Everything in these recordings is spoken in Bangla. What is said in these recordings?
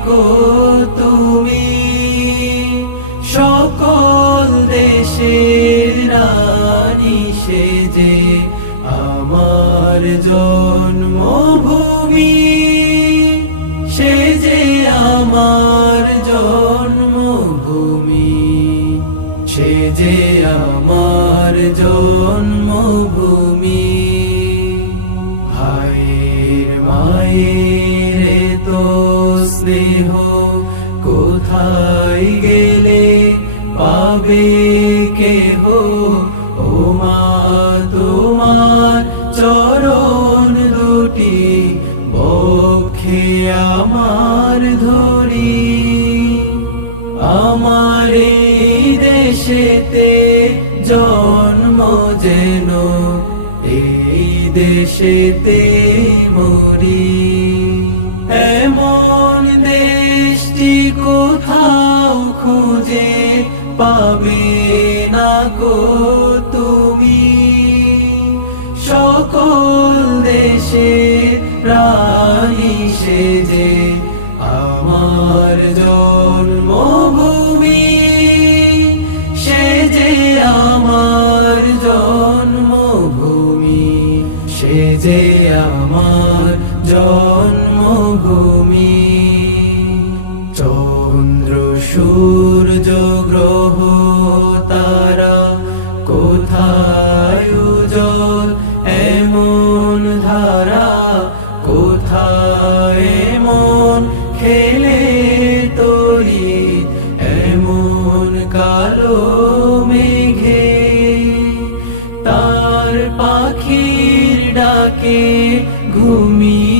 থাকো তুমি। সকল দেশের রানী সেজে আমার জন্মভূমি। সেজে আমার জন্মভূমি। সেজে আমার জন্মভূমি। স্নেহ কোথায় গেলে পাবে কেহ? ও মা, তোমার চরণ দুটি বক্ষে আমার ধরি। আমার দেশেতে জন্ম যেন, এই দেশেতে কোথাও খুঁজে পাবে না গো তুমি। সকল দেশে রানী সেজে আমার জন্মভূমি। সে যে আমার জন্মভূমি। সে যে আমার জন্মভূমি। সূর্য গ্রহ তারা কোথায় উজ্জ্বল? এমন ধারা কোথায়? এমন খেলে তরি, এমন কালো মেঘে। তার পাখির ডাকে ঘুমিয়ে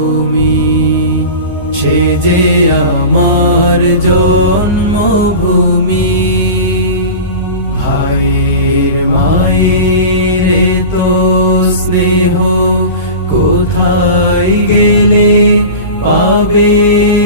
জন্মভূমি সে যে আমার জন্মভূমি। ভাইয়ের মায়ের তো স্নেহ কোথায় গেলে পাবে?